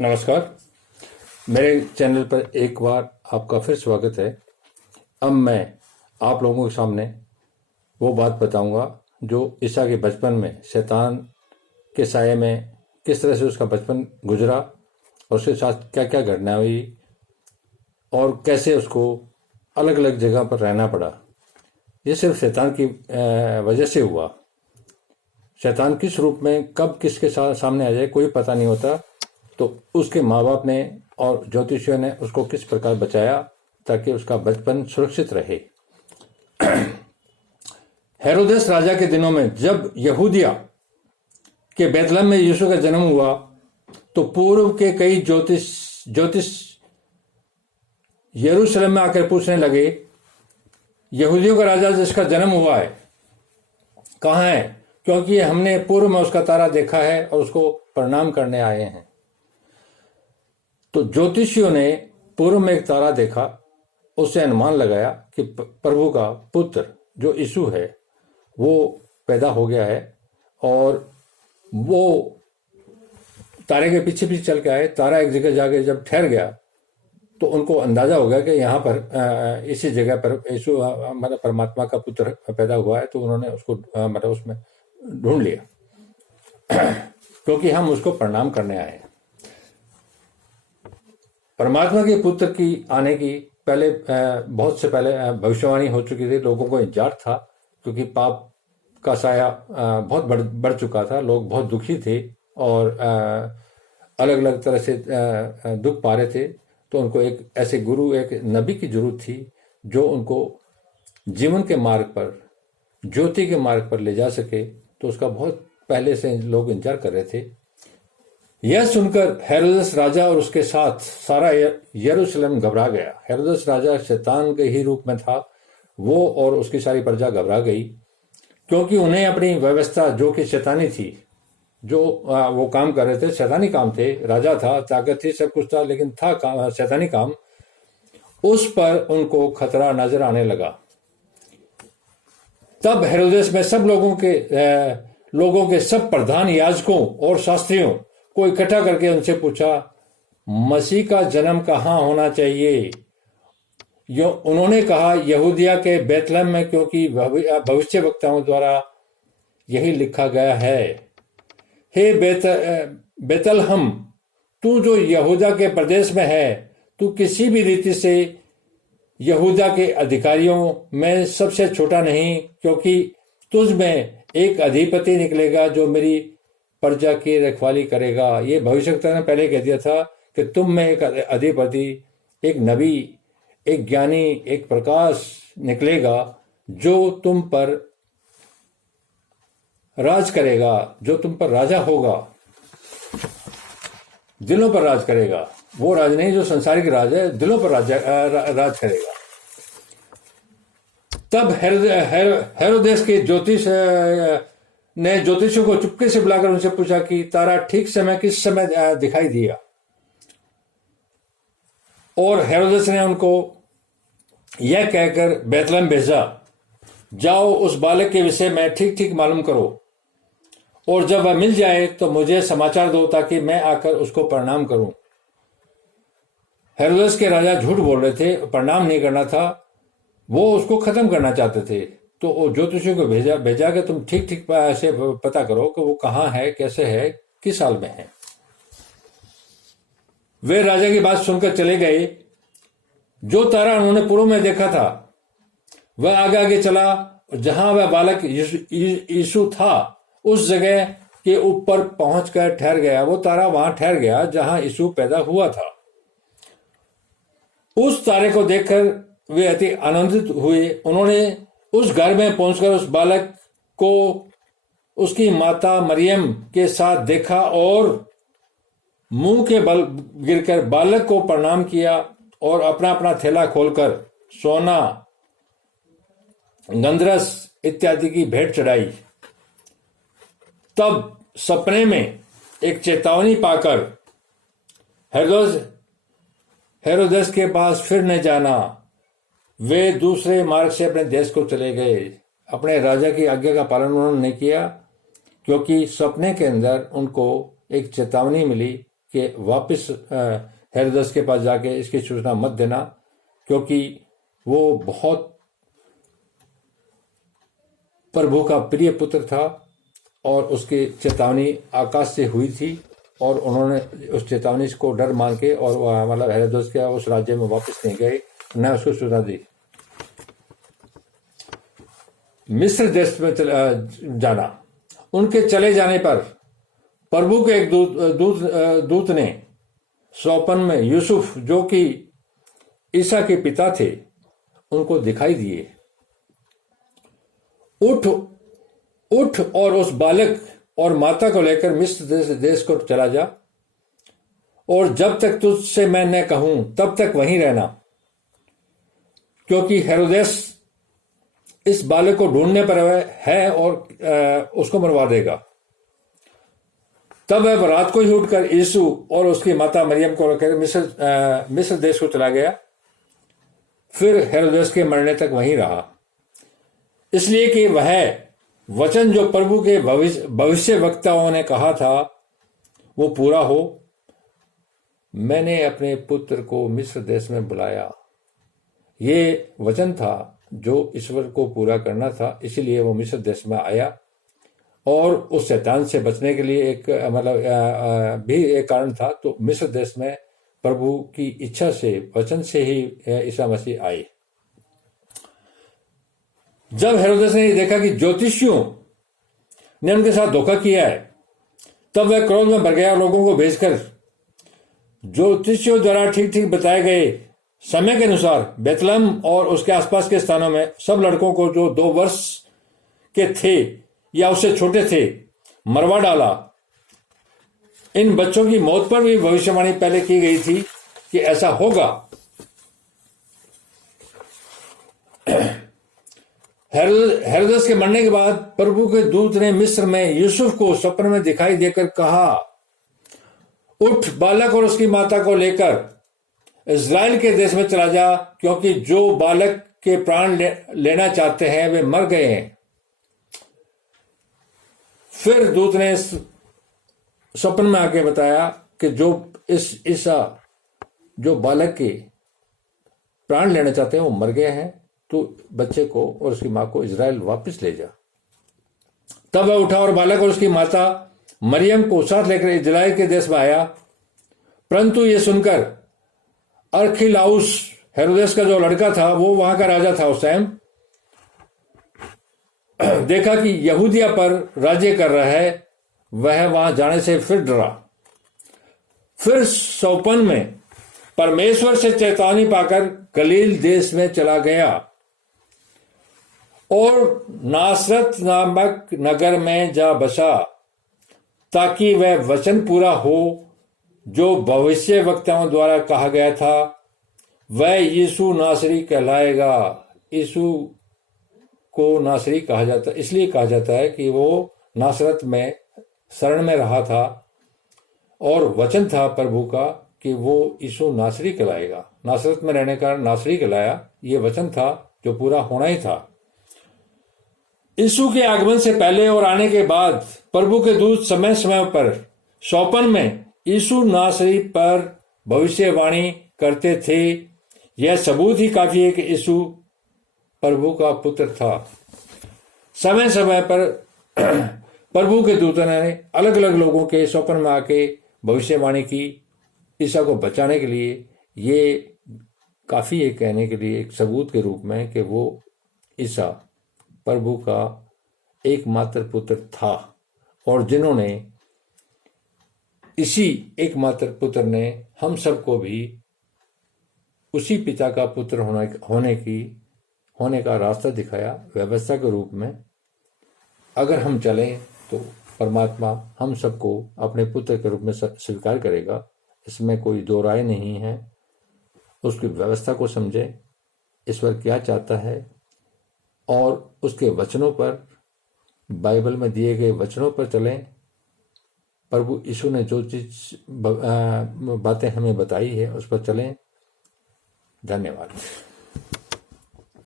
नमस्कार। मेरे चैनल पर एक बार आपका फिर स्वागत है। अब मैं आप लोगों के सामने वो बात बताऊंगा जो ईसा के बचपन में शैतान के साये में किस तरह से उसका बचपन गुजरा और उसके साथ क्या क्या घटना हुई और कैसे उसको अलग अलग जगह पर रहना पड़ा। ये सिर्फ शैतान की वजह से हुआ। शैतान किस रूप में कब किसके सामने आ जाए कोई पता नहीं होता। तो उसके माँ बाप ने और ज्योतिषियों ने उसको किस प्रकार बचाया ताकि उसका बचपन सुरक्षित रहे। हेरोदेस राजा के दिनों में जब यहूदिया के बैतलहम में यीशु का जन्म हुआ तो पूर्व के कई ज्योतिष यरूशलेम में आकर पूछने लगे, यहूदियों का राजा जिसका जन्म हुआ है कहाँ है? क्योंकि हमने पूर्व में उसका तारा देखा है और उसको प्रणाम करने आए हैं। तो ज्योतिषियों ने पूर्व में एक तारा देखा, उससे अनुमान लगाया कि प्रभु का पुत्र जो यीशु है वो पैदा हो गया है। और वो तारे के पीछे पीछे चल के आए। तारा एक जगह जाके जब ठहर गया तो उनको अंदाजा हो गया कि यहाँ पर इसी जगह पर यीशु मतलब परमात्मा का पुत्र पैदा हुआ है। तो उन्होंने उसको मतलब उसमें ढूंढ लिया क्योंकि हम उसको प्रणाम करने आए हैं। परमात्मा के पुत्र की आने की पहले बहुत से पहले भविष्यवाणी हो चुकी थी। लोगों को इंतजार था क्योंकि पाप का साया बहुत बढ़ चुका था। लोग बहुत दुखी थे और अलग अलग तरह से दुख पा रहे थे। तो उनको एक ऐसे गुरु, एक नबी की जरूरत थी जो उनको जीवन के मार्ग पर, ज्योति के मार्ग पर ले जा सके। तो उसका बहुत पहले से लोग इंतजार कर रहे थे। यह सुनकर हेरोदेस राजा और उसके साथ सारा यरूशलेम घबरा गया। हेरोदेस राजा शैतान के ही रूप में था। वो और उसकी सारी प्रजा घबरा गई क्योंकि उन्हें अपनी व्यवस्था जो कि शैतानी थी, जो वो काम कर रहे थे शैतानी काम थे। राजा था, ताकत थी, सब कुछ था, लेकिन था शैतानी काम। उस पर उनको खतरा नजर आने लगा। तब हेरोदेस में सब लोगों के सब प्रधान याजकों और शास्त्रियों को इकट्ठा करके उनसे पूछा, मसीह का जन्म कहाँ होना चाहिए? उन्होंने कहा, यहूदिया के बैतलहम में, क्योंकि भविष्यवक्ताओं द्वारा यही लिखा गया है, हे बैतलहम, तू जो यहूदा के प्रदेश में है, तू किसी भी रीति से यहूदा के अधिकारियों में सबसे छोटा नहीं, क्योंकि तुझ में एक अधिपति निकलेगा जो मेरी प्रजा की रखवाली करेगा। ये भविष्यवक्ता ने पहले कह दिया था कि तुम में एक अधिपति, एक नबी, एक ज्ञानी, एक प्रकाश निकलेगा जो तुम पर राज करेगा, जो तुम पर राजा होगा, दिलों पर राज करेगा। वो राज नहीं जो संसारिक राज है, दिलों पर राज करेगा। तब हेरोदेस के ज्योतिषियों को चुपके से बुलाकर उनसे पूछा कि तारा ठीक समय किस समय दिखाई दिया। और हेरोदेस ने उनको यह कहकर बैतलहम भेजा, जाओ उस बालक के विषय में ठीक ठीक मालूम करो और जब वह मिल जाए तो मुझे समाचार दो ताकि मैं आकर उसको प्रणाम करूं। हेरोदेस के राजा झूठ बोल रहे थे, प्रणाम नहीं करना था, वो उसको खत्म करना चाहते थे। तो वो ज्योतिषियों को भेजा कि तुम ठीक ठीक ऐसे पता करो कि वो कहाँ है, कैसे है, किस साल में है। वे राजा की बात सुनकर चले गए। जो तारा उन्होंने पूर्व में देखा था वह आगे आगे चला। जहां वह बालक यीशु था उस जगह के ऊपर पहुंचकर ठहर गया। वो तारा वहां ठहर गया जहां यीशु पैदा हुआ था। उस तारे को देखकर वे अति आनंदित हुए। उन्होंने उस घर में पहुंचकर उस बालक को उसकी माता मरियम के साथ देखा और मुंह के बल गिरकर बालक को प्रणाम किया और अपना अपना थैला खोलकर सोना, गंधरस इत्यादि की भेंट चढ़ाई। तब सपने में एक चेतावनी पाकर हेरोदेस के पास फिर न जाना, वे दूसरे मार्ग से अपने देश को चले गए। अपने राजा की आज्ञा का पालन उन्होंने नहीं किया क्योंकि सपने के अंदर उनको एक चेतावनी मिली कि वापस हेरोदेस के पास जाके इसकी सूचना मत देना, क्योंकि वो बहुत प्रभु का प्रिय पुत्र था और उसकी चेतावनी आकाश से हुई थी और उन्होंने उस चेतावनी को डर मान के और मतलब हेरोदेस के उस राज्य में वापस नहीं गए, न उसको सूचना दी। मिस्र देश में जाना। उनके चले जाने पर प्रभु के एक दूत ने स्वप्न में यूसुफ, जो कि ईसा के पिता थे, उनको दिखाई दिए। उठ और उस बालक और माता को लेकर मिस्र देश को चला जा, और जब तक तुझसे मैं न कहूं तब तक वहीं रहना, क्योंकि हेरोदेस इस बालक को ढूंढने पर है और उसको मरवा देगा। तब वह रात को ही उठकर यीशु और उसकी माता मरियम को लेकर मिस्र देश को चला गया। फिर हेरोदेस के मरने तक वहीं रहा, इसलिए कि वह वचन जो प्रभु के भविष्य वक्ताओं ने कहा था वो पूरा हो, मैंने अपने पुत्र को मिस्र देश में बुलाया। ये वचन था जो ईश्वर को पूरा करना था, इसीलिए वो मिस्र देश में आया और उस शैतान से बचने के लिए एक मतलब भी एक कारण था। तो मिस्र देश में प्रभु की इच्छा से, वचन से ही ईसा मसीह आए। जब हेरोदेस ने देखा कि ज्योतिषियों ने उनके साथ धोखा किया है, तब वह क्रोध में भर गया, लोगों को भेजकर ज्योतिषियों द्वारा ठीक ठीक बताए गए समय के अनुसार बेतलहम और उसके आसपास के स्थानों में सब लड़कों को जो 2 वर्ष के थे या उससे छोटे थे मरवा डाला। इन बच्चों की मौत पर भी भविष्यवाणी पहले की गई थी कि ऐसा होगा। हेरोदेस के मरने के बाद प्रभु के दूत ने मिस्र में यूसुफ को स्वप्न में दिखाई देकर कहा, उठ, बालक और उसकी माता को लेकर इज़राइल के देश में चला जा, क्योंकि जो बालक के प्राण लेना चाहते हैं वे मर गए हैं। फिर दूत ने स्वप्न में आके बताया कि जो बालक के प्राण लेना चाहते हैं वो मर गए हैं, तो बच्चे को और उसकी मां को इज़राइल वापस ले जा। तब वह उठा और बालक और उसकी माता मरियम को साथ लेकर इज़राइल के देश में आया। परंतु ये सुनकर अरखिलाउस, हेरोदेस का जो लड़का था, वो वहां का राजा था उस टाइम, देखा कि यहूदिया पर राज्य कर रहा है, वह वहां जाने से फिर डरा। फिर स्वप्न में परमेश्वर से चेतावनी पाकर गलील देश में चला गया और नासरत नामक नगर में जा बसा, ताकि वह वचन पूरा हो जो भविष्य वक्ताओं द्वारा कहा गया था, वह यीशु नासरी कहलाएगा। यीशु को नासरी कहा जाता, इसलिए कहा जाता है कि वो नासरत में शरण में रहा था और वचन था प्रभु का कि वो यीशु नासरी कहलाएगा। नासरत में रहने का नासरी कहलाया, ये वचन था जो पूरा होना ही था। यीशु के आगमन से पहले और आने के बाद प्रभु के दूत समय समय पर स्वप्न में यीशु नासरी पर भविष्यवाणी करते थे। यह सबूत ही काफी है कि यीशु प्रभु का पुत्र था। समय समय पर प्रभु के दूतों ने अलग अलग लोगों के स्वप्न में आके भविष्यवाणी की ईसा को बचाने के लिए। ये काफी है कहने के लिए एक सबूत के रूप में कि वो ईसा प्रभु का एकमात्र पुत्र था, और जिन्होंने इसी एकमात्र पुत्र ने हम सबको भी उसी पिता का पुत्र होने का रास्ता दिखाया व्यवस्था के रूप में। अगर हम चलें तो परमात्मा हम सबको अपने पुत्र के रूप में स्वीकार करेगा, इसमें कोई दो राय नहीं है। उसकी व्यवस्था को समझें, ईश्वर क्या चाहता है, और उसके वचनों पर, बाइबल में दिए गए वचनों पर चलें। प्रभु यीशु ने जो चीज बातें हमें बताई है उस पर चलें। धन्यवाद।